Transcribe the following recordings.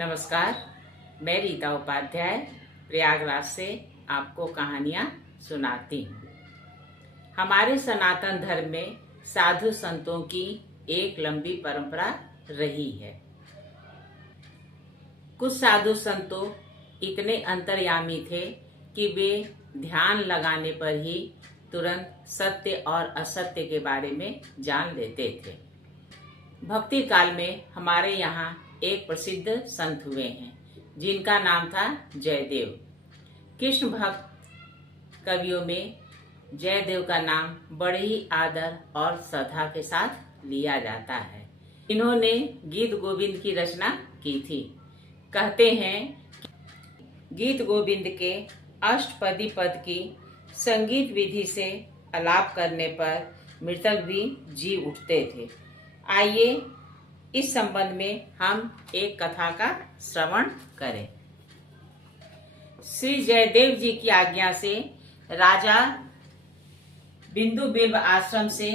नमस्कार, मैं रीता उपाध्याय प्रयागराज से आपको कहानियाँ सुनाती हूँ। हमारे सनातन धर्म में साधु संतों की एक लंबी परंपरा रही है। कुछ साधु संतों इतने अंतर्यामी थे कि वे ध्यान लगाने पर ही तुरंत सत्य और असत्य के बारे में जान लेते थे। भक्ति काल में हमारे यहाँ एक प्रसिद्ध संत हुए हैं जिनका नाम था जयदेव। कृष्ण भक्त कवियों में जयदेव का नाम बड़े ही आदर और श्रद्धा के साथ लिया जाता है। इन्होंने गीत गोविंद की रचना की थी। कहते हैं गीत गोविंद के अष्टपदी पद की संगीत विधि से आलाप करने पर मृतक भी जी उठते थे। आइए इस संबंध में हम एक कथा का श्रवण करें। श्री जयदेव जी की आज्ञा से राजा बिंदु बिल्व आश्रम से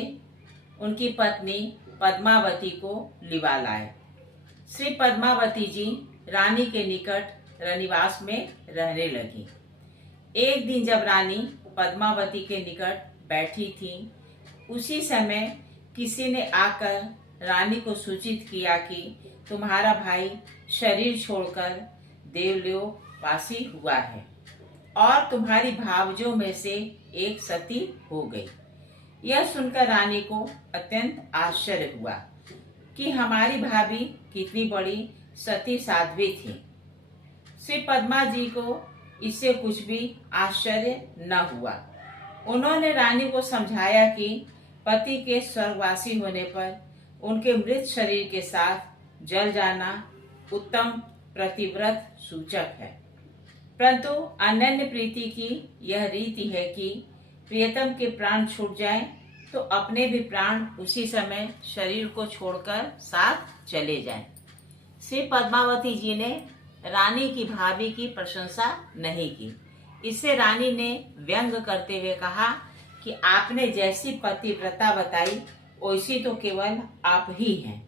उनकी पत्नी पद्मावती को लिवा लाए। श्री पद्मावती जी रानी के निकट रनिवास में रहने लगी। एक दिन जब रानी पद्मावती के निकट बैठी थी, उसी समय किसी ने आकर रानी को सूचित किया कि तुम्हारा भाई शरीर छोड़कर देवलोकवासी हुआ है और तुम्हारी भावजों में से एक सती हो गई। यह सुनकर रानी को अत्यंत आश्चर्य हुआ कि हमारी भाभी कितनी बड़ी सती साध्वी थी। श्री पद्मा जी को इससे कुछ भी आश्चर्य न हुआ। उन्होंने रानी को समझाया कि पति के स्वर्गवासी होने पर उनके मृत शरीर के साथ जल जाना उत्तम प्रतिव्रत सूचक है, परंतु अनन्य प्रीति की यह रीति है कि प्रियतम के प्राण छूट जाएं तो अपने भी प्राण उसी समय शरीर को छोड़कर साथ चले जाएं। श्री पद्मावती जी ने रानी की भाभी की प्रशंसा नहीं की। इससे रानी ने व्यंग करते हुए कहा कि आपने जैसी पतिव्रता बताई वैसी तो केवल आप ही हैं।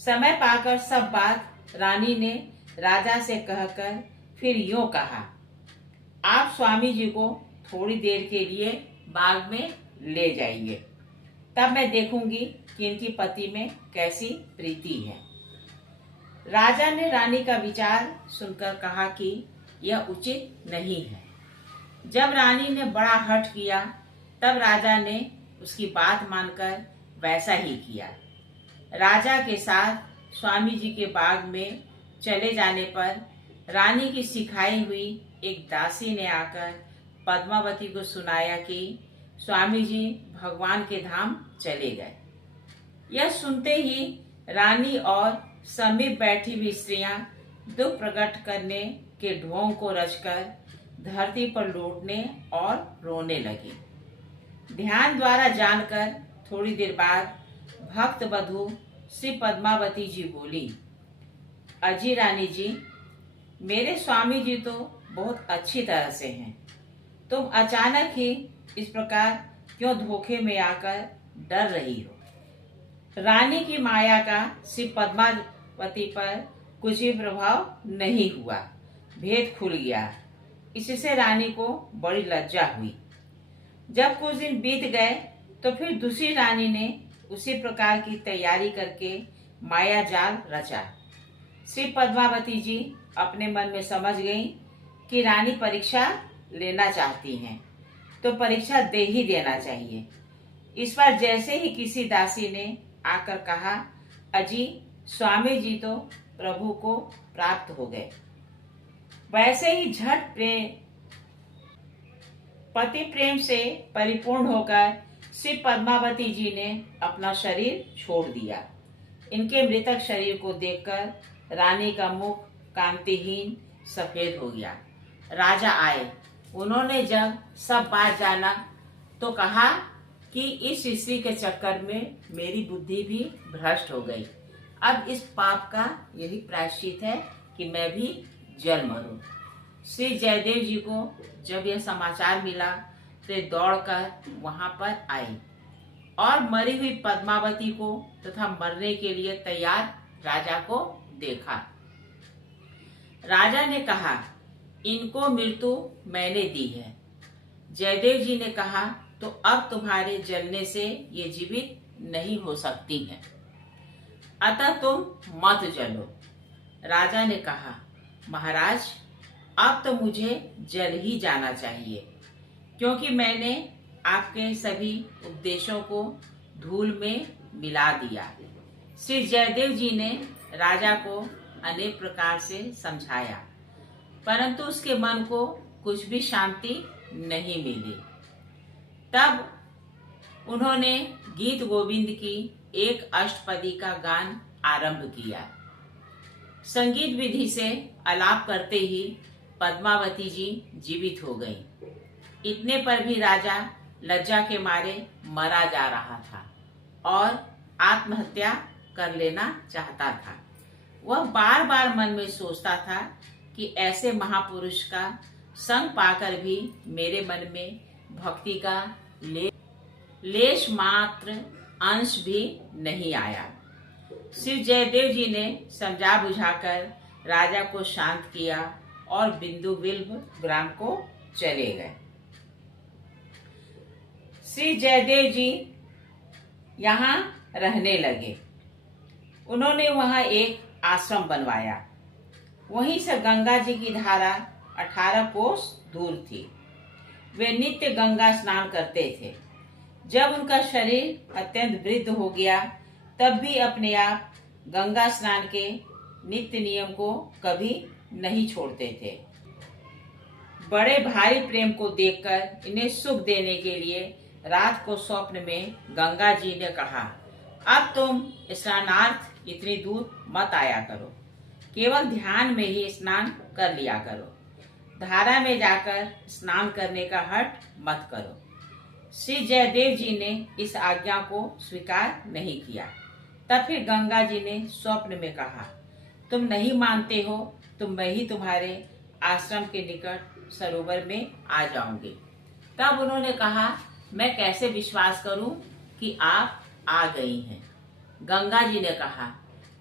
समय पाकर सब बात रानी ने राजा से कहकर फिर यूं कहा, आप स्वामी जी को थोड़ी देर के लिए बाग में ले जाइए, तब मैं देखूंगी कि इनकी पति में कैसी प्रीति है। राजा ने रानी का विचार सुनकर कहा कि यह उचित नहीं है। जब रानी ने बड़ा हठ किया तब राजा ने उसकी बात मानकर वैसा ही किया। राजा के साथ स्वामी जी के बाग में चले जाने पर रानी की सिखाई हुई एक दासी ने आकर पद्मावती को सुनाया कि स्वामी जी भगवान के धाम चले गए। यह सुनते ही रानी और समीप बैठी हुई स्त्रियां दुख प्रकट करने के ढोंग को रचकर धरती पर लौटने और रोने लगी। ध्यान द्वारा जानकर थोड़ी देर बाद भक्त वधू श्री पद्मावती जी बोली, अजी रानी जी, मेरे स्वामी जी तो बहुत अच्छी तरह से हैं। तुम अचानक ही इस प्रकार क्यों धोखे में आकर डर रही हो। रानी की माया का श्री पद्मावती पर कुछ भी प्रभाव नहीं हुआ। भेद खुल गया। इससे रानी को बड़ी लज्जा हुई। जब कुछ दिन बीत गए तो फिर दूसरी रानी ने उसी प्रकार की तैयारी करके माया जाल रचा। श्री पद्मावती जी अपने मन में समझ गईं कि रानी परीक्षा लेना चाहती हैं, तो परीक्षा दे ही देना चाहिए। इस बार जैसे ही किसी दासी ने आकर कहा, अजी स्वामी जी तो प्रभु को प्राप्त हो गए, वैसे ही झट पति प्रेम से परिपूर्ण होकर श्री पद्मावती जी ने अपना शरीर छोड़ दिया। इनके मृतक शरीर को देखकर रानी का मुख कांतिहीन सफेद हो गया। राजा आए। उन्होंने जब सब बात जाना तो कहा कि इस स्त्री के चक्कर में मेरी बुद्धि भी भ्रष्ट हो गई। अब इस पाप का यही प्रायश्चित है कि मैं भी जल मरूं। श्री जयदेव जी को जब यह समाचार मिला तो दौड़कर वहां पर आई और मरी हुई पद्मावती को तथा मरने के लिए तैयार राजा को देखा। राजा ने कहा, इनको मृत्यु मैंने दी है। जयदेव जी ने कहा, तो अब तुम्हारे जलने से ये जीवित नहीं हो सकती हैं, अतः तुम मत जलो। राजा ने कहा, महाराज अब तो मुझे जल ही जाना चाहिए, क्योंकि मैंने आपके सभी उपदेशों को धूल में मिला दिया। श्री जयदेव जी ने राजा को अनेक प्रकार से समझाया, परंतु उसके मन को कुछ भी शांति नहीं मिली। तब उन्होंने गीत गोविंद की एक अष्टपदी का गान आरंभ किया। संगीत विधि से आलाप करते ही पद्मावती जी जीवित हो गईं। इतने पर भी राजा लज्जा के मारे मरा जा रहा था और आत्महत्या कर लेना चाहता था। वह बार बार मन में सोचता था कि ऐसे महापुरुष का संग पाकर भी मेरे मन में भक्ति का लेश मात्र अंश भी नहीं आया। श्री जयदेव जी ने समझा बुझाकर राजा को शांत किया और बिंदु बिल्व ग्राम को चले गए। श्री जयदेव जी यहाँ रहने लगे। उन्होंने वहाँ एक आश्रम बनवाया। वहीं से गंगा जी की धारा 18 कोस दूर थी। वे नित्य गंगा स्नान करते थे। जब उनका शरीर अत्यंत वृद्ध हो गया, तब भी अपने आप गंगा स्नान के नित्य नियम को कभी नहीं छोड़ते थे। बड़े भारी प्रेम को देखकर इन्हें सुख देने के लिए रात को स्वप्न में गंगा जी ने कहा, अब तुम स्नानार्थ इतनी दूर मत आया करो, केवल ध्यान में ही स्नान कर लिया करो। धारा में जाकर स्नान करने का हठ मत करो। श्री जयदेव जी ने इस आज्ञा को स्वीकार नहीं किया। तब फिर गंगा जी ने स्वप्न में कहा, तुम नहीं मानते हो तो मैं ही तुम्हारे आश्रम के निकट सरोवर में आ जाऊंगी। तब उन्होंने कहा, मैं कैसे विश्वास करूं कि आप आ गई हैं। गंगा जी ने कहा,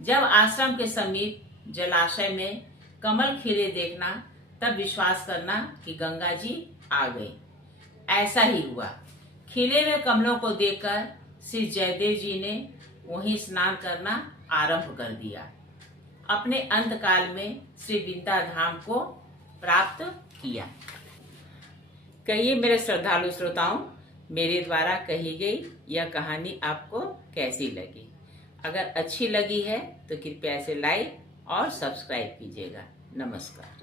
जब आश्रम के समीप जलाशय में कमल खिले देखना, तब विश्वास करना कि गंगा जी आ गई। ऐसा ही हुआ। खिले हुए कमलों को देखकर श्री जयदेव जी ने वहीं स्नान करना आरंभ कर दिया। अपने अंतकाल में श्री विद्या धाम को प्राप्त किया। कहिए मेरे श्रद्धालु श्रोताओं, मेरे द्वारा कही गई यह कहानी आपको कैसी लगी? अगर अच्छी लगी है तो कृपया इसे लाइक और सब्सक्राइब कीजिएगा। नमस्कार।